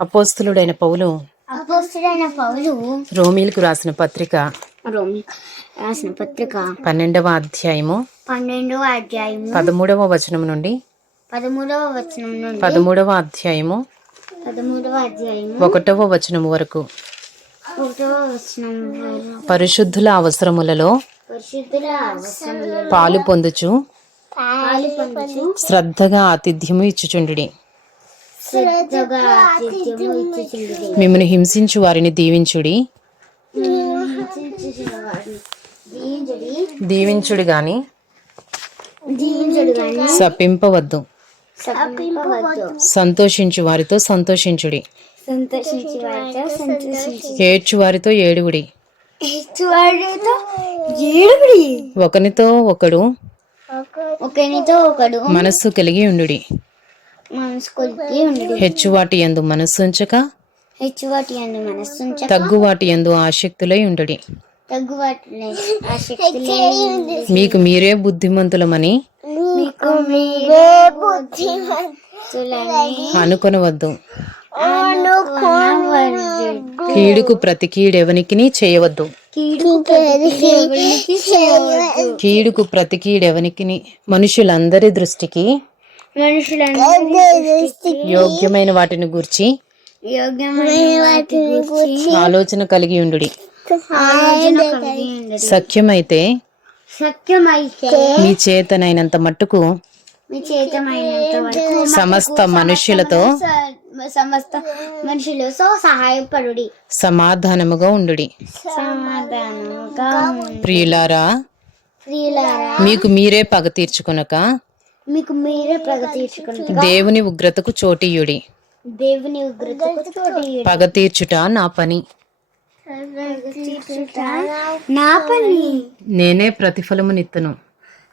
అపోస్తులుడైన పౌలు అపోస్తుడైన పౌలు రోమీలకు రాసిన పత్రిక రాసిన పత్రిక పన్నెండవ అధ్యాయము పన్నెండవ అధ్యాయము పదమూడవ వచనం నుండి పదమూడవ వచనం నుండి పదమూడవ అధ్యాయము పదమూడవ అధ్యాయము ఒకటవ వచనం వరకు ఒకటవ వచనం వరకు పరిశుద్ధుల అవసరములలో పరిశుద్ధుల అవసరములలో పాలు పొందుచు పాలు పొందుచు శ్రద్ధగా ఆతిథ్యము ఇచ్చుచుండుడి శ్రద్ధగా ఆతిథ్యము ఇచ్చుచుండుడి. మిమ్మల్ని హింసించు వారిని దీవించుడి. దీవించుడి గాని సప్పింపవద్దు. సంతోషించు వారితో సంతోషించుడి. ఏడ్చు వారితో ఏడుగుడి ఒకనితో ఒకడు ఒకరితో ఒకడు మనస్సు కలిగి ఉండడు. హెచ్చువాటి ఎందు మనస్సుంచక హెచ్చువాటి అని మనస్సుంచక తగ్గువాటి ఎందు ఆసక్తులై ఉండుడి. మీకు మీరే బుద్ధిమంతులమని అనుకొనవద్దు. కీడుకు ప్రతి కీడెవనికి చేయవద్దు. కీడుకు ప్రతి కీడెవనికి మనుషులందరి దృష్టికి మనుషులందరి యోగ్యమైన వాటిని గూర్చి ఆలోచన కలిగి ఉండుడి. ఆలోచన కలిగి ఉండదు. సఖ్యమైతే సత్యమైతే మీ చేతనైనంత మట్టుకు మీ చేతమైనంత వరకు సమస్త మనుష్యులతో స- సమస్త మనుషులతో సహాయపడుడి. సమాధానముగా ఉండు. ప్రియులారా ప్రియులారా మీకు మీరే పగ తీర్చుకొనక మీకు మీరే దేవుని ఉగ్రతకు చోటీయుడి. దేవుని ఉగ్రతకు చోటు పగ తీర్చుట నా పని. నా పని. నేనే ప్రతిఫలమునిత్తును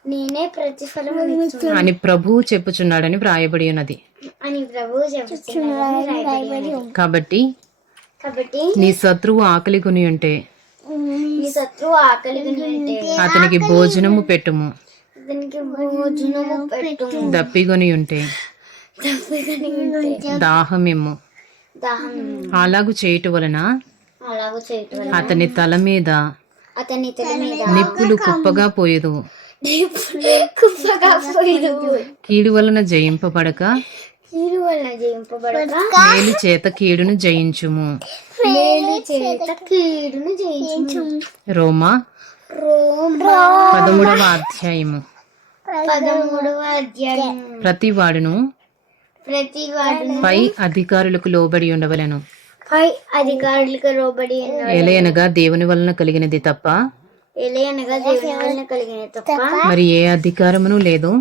నేనే ప్రతిఫలం అని ప్రభువు చెప్పుచున్నాడని వ్రాయబడి ఉన్నది. అని ప్రభువు ఉంది. కాబట్టి కాబట్టి నీ శత్రువు ఆకలి కొని ఉంటే ఈ శత్రువు ఆకలి ఉంటే అతనికి భోజనము పెట్టుము. దప్పిగొని ఉంటే. తప్పిదని ఉంటే. దాహమిమ్ము దాహం అలాగు చేయుట వలన అలాగూ చేయటం వల్ల అతని తల మీద అతని తల మీద నిప్పులు కుప్పగా పోయేదు. కుప్పగా పోయిదు. కీడు వలన జయింపబడక కీడు వల్ల జయింపబడక మేలు చేత కీడును జయించుము. మేలు చేత కీడును జయించు రోమా రోమా. పదమూడవ అధ్యాయము. పదమూడవ అధ్యాయం. ప్రతి వాడును పై అధికారులకు లోబడి ఉండవలెను. పై అధికారులకు రోబడి ఎలయనగా దేవుని వలన కలిగినది తప్ప ఎలయనగా దేవుని వలన కలిగిన తప్ప మరి ఏ అధికారమును లేదు?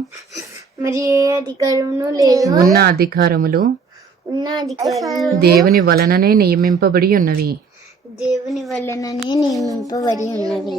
మరి ఏ అధికారమును లేదు? ఉన్న అధికారములు ఉన్న అధికారము దేవుని వలననే నియమింపబడి ఉన్నవి. దేవుని వలననే నియమింపబడి ఉన్నవి.